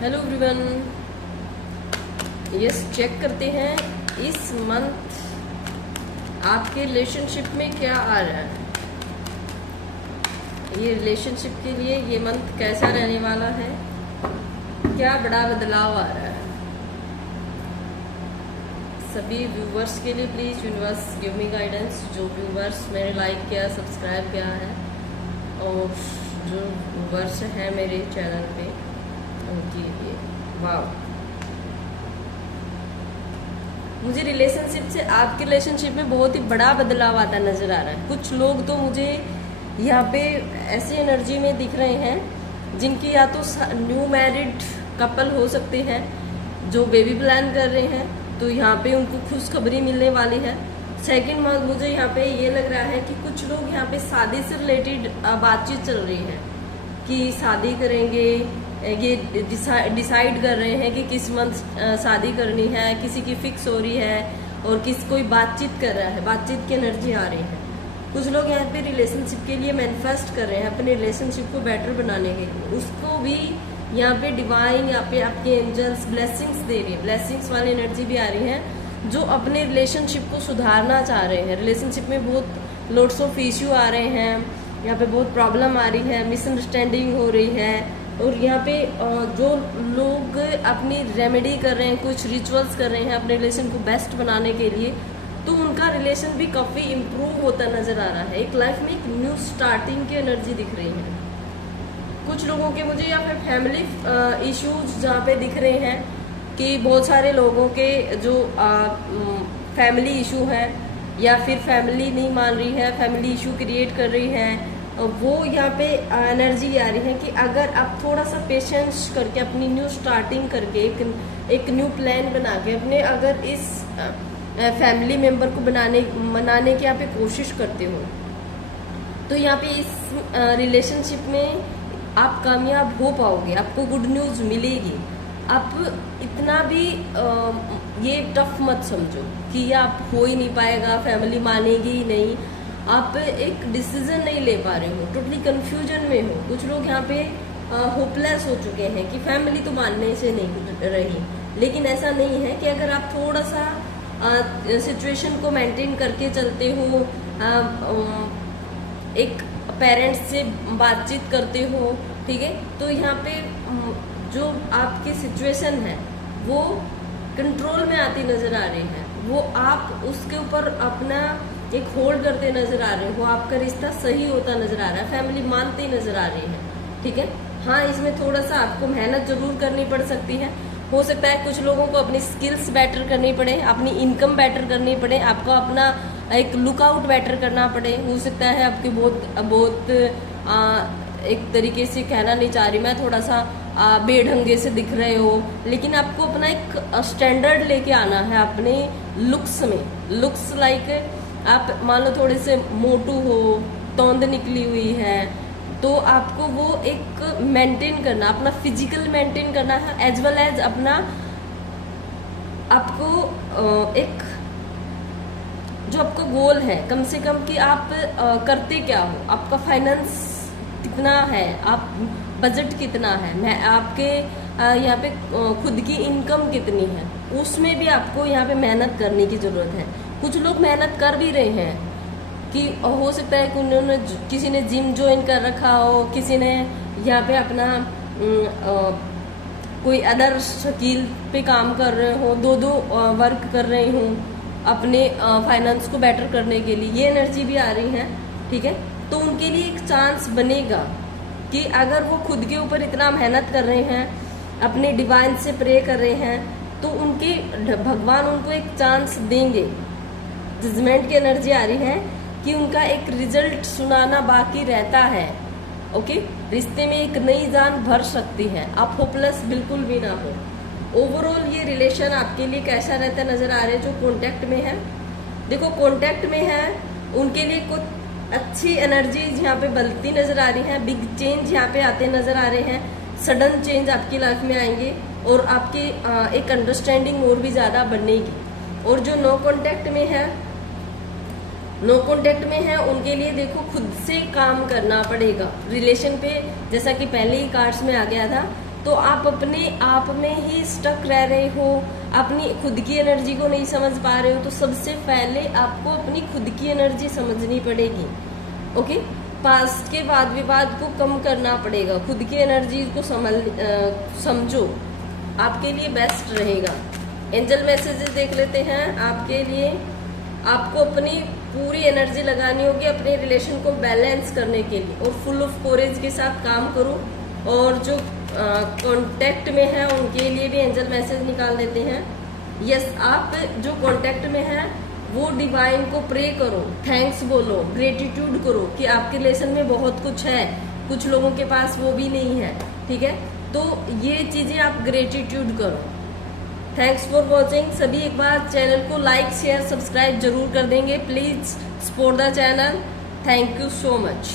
Hello everyone. Yes, check करते हैं इस मंथ आपके रिलेशनशिप में क्या आ रहा है। ये रिलेशनशिप के लिए ये मंथ कैसा रहने वाला है, क्या बड़ा बदलाव आ रहा है। सभी व्यूवर्स के लिए please universe give me guidance. जो व्यूवर्स मेरे लाइक किया, सब्सक्राइब किया है और जो व्यूवर्स हैं मेरे चैनल पे, उनके लिए वाव। मुझे रिलेशनशिप से आपके रिलेशनशिप में बहुत ही बड़ा बदलाव आता नजर आ रहा है। कुछ लोग तो मुझे यहाँ पे ऐसी एनर्जी में दिख रहे हैं जिनकी या तो न्यू मैरिड कपल हो सकते हैं जो बेबी प्लान कर रहे हैं, तो यहाँ पे उनको खुशखबरी मिलने वाली है। सेकंड मुझे यहाँ पे ये लग रहा है कि कुछ लोग यहाँ पे शादी से रिलेटेड बातचीत चल रही है कि शादी करेंगे, ये डिसाइड कर रहे हैं कि किस मंथ शादी करनी है, किसी की फिक्स हो रही है और कोई बातचीत कर रहा है, बातचीत की एनर्जी आ रही है। कुछ लोग यहाँ पे रिलेशनशिप के लिए मैनिफेस्ट कर रहे हैं अपने रिलेशनशिप को बेटर बनाने के लिए। उसको भी यहाँ पे डिवाइन, यहाँ पे आपके एंजल्स ब्लेसिंग्स दे रही है, ब्लेसिंग्स वाली एनर्जी भी आ रही है। जो अपने रिलेशनशिप को सुधारना चाह रहे हैं, रिलेशनशिप में बहुत लोड्स ऑफ इश्यू आ रहे हैं, यहाँ पे बहुत प्रॉब्लम आ रही है, मिसअंडरस्टैंडिंग हो रही है, और यहाँ पे जो लोग अपनी रेमेडी कर रहे हैं, कुछ रिचुअल्स कर रहे हैं अपने रिलेशन को बेस्ट बनाने के लिए, तो उनका रिलेशन भी काफ़ी इम्प्रूव होता नजर आ रहा है। एक लाइफ में एक न्यू स्टार्टिंग की एनर्जी दिख रही है। कुछ लोगों के मुझे या फिर फैमिली इश्यूज जहाँ पे दिख रहे हैं कि बहुत सारे लोगों के जो फैमिली इशू है या फिर फैमिली नहीं मान रही है, फैमिली इशू क्रिएट कर रही है, वो यहाँ पे एनर्जी आ रही है कि अगर आप थोड़ा सा पेशेंस करके अपनी न्यू स्टार्टिंग करके एक न्यू प्लान बना के अपने अगर इस फैमिली मेंबर को मनाने की यहाँ पे कोशिश करते हो, तो यहाँ पे इस रिलेशनशिप में आप कामयाब हो पाओगे, आपको गुड न्यूज़ मिलेगी। आप इतना भी ये टफ मत समझो कि ये आप हो ही नहीं पाएगा, फैमिली मानेगी ही नहीं, आप एक डिसीजन नहीं ले पा रहे हो, टोटली कंफ्यूजन में हो। कुछ लोग यहाँ पे होपलेस हो चुके हैं कि फैमिली तो मानने से नहीं रही, लेकिन ऐसा नहीं है कि अगर आप थोड़ा सा सिचुएशन को मेंटेन करके चलते हो, एक पेरेंट्स से बातचीत करते हो, ठीक है, तो यहाँ पे जो आपकी सिचुएशन है वो कंट्रोल में आती नजर आ रही है, वो आप उसके ऊपर अपना एक होल्ड करते नजर आ रहे हो, आपका रिश्ता सही होता नजर आ रहा है, फैमिली मानती नजर आ रही है, ठीक है। हाँ, इसमें थोड़ा सा आपको मेहनत जरूर करनी पड़ सकती है। हो सकता है कुछ लोगों को अपनी स्किल्स बेटर करनी पड़े, अपनी इनकम बेटर करनी पड़े, आपको अपना एक लुकआउट बेटर करना पड़े। हो सकता है आपकी बहुत एक तरीके से कहना नहीं चाह रही मैं, थोड़ा सा बेढंगे से दिख रहे हो, लेकिन आपको अपना एक स्टैंडर्ड लेके आना है अपने लुक्स में। लुक्स लाइक आप मान लो थोड़े से मोटू हो, तौंद निकली हुई है, तो आपको वो एक मेंटेन करना, अपना फिजिकल मेंटेन करना है, एज वेल एज अपना आपको एक जो आपका गोल है, कम से कम कि आप करते क्या हो, आपका फाइनेंस कितना है, आप बजट कितना है, मैं आपके यहाँ पे खुद की इनकम कितनी है, उसमें भी आपको यहाँ पे मेहनत करने की ज़रूरत है। कुछ लोग मेहनत कर भी रहे हैं कि हो सकता है कि उन्होंने किसी ने जिम ज्वाइन कर रखा हो, किसी ने यहाँ पे अपना कोई अदर स्किल पे काम कर रहे हो, दो वर्क कर रहे हूँ अपने फाइनेंस को बेटर करने के लिए, ये एनर्जी भी आ रही है, ठीक है। तो उनके लिए एक चांस बनेगा कि अगर वो खुद के ऊपर इतना मेहनत कर रहे हैं, अपने डिवाइन से प्रे कर रहे हैं, तो उनके भगवान उनको एक चांस देंगे। जजमेंट की एनर्जी आ रही है कि उनका एक रिजल्ट सुनाना बाकी रहता है, ओके। रिश्ते में एक नई जान भर सकती है, आप होपलेस बिल्कुल भी ना हो। ओवरऑल ये रिलेशन आपके लिए कैसा रहता नजर आ रहा है। जो कॉन्टेक्ट में है, देखो कॉन्टेक्ट में है, उनके लिए कुछ अच्छी एनर्जीज यहाँ पे बदलती नजर आ रही है, बिग चेंज यहाँ पे आते नजर आ रहे हैं, सडन चेंज आपकी लाइफ में आएंगे और आपकी एक अंडरस्टैंडिंग और भी ज़्यादा बनेगी। और जो नो कांटेक्ट में है उनके लिए देखो खुद से काम करना पड़ेगा रिलेशन पे, जैसा कि पहले ही कार्ड्स में आ गया था तो आप अपने आप में ही स्टक रह रहे हो, अपनी खुद की एनर्जी को नहीं समझ पा रहे हो, तो सबसे पहले आपको अपनी खुद की एनर्जी समझनी पड़ेगी। ओके, पास्ट के वाद विवाद को कम करना पड़ेगा, खुद की एनर्जी को समझो, आपके लिए बेस्ट रहेगा। एंजल मैसेजेस देख लेते हैं आपके लिए। आपको अपनी पूरी एनर्जी लगानी होगी अपने रिलेशन को बैलेंस करने के लिए, और फुल ऑफ कोरेज के साथ काम करो। और जो कांटेक्ट में है उनके लिए भी एंजल मैसेज निकाल देते हैं। यस, आप जो कांटेक्ट में हैं वो डिवाइन को प्रे करो, थैंक्स बोलो, ग्रेटिट्यूड करो कि आपके रिलेशन में बहुत कुछ है, कुछ लोगों के पास वो भी नहीं है। ठीक है, तो ये चीजें आप ग्रेटिट्यूड करो। Thanks for watching. सभी एक बार चैनल को लाइक शेयर सब्सक्राइब जरूर कर देंगे। Please support the channel. Thank you so much.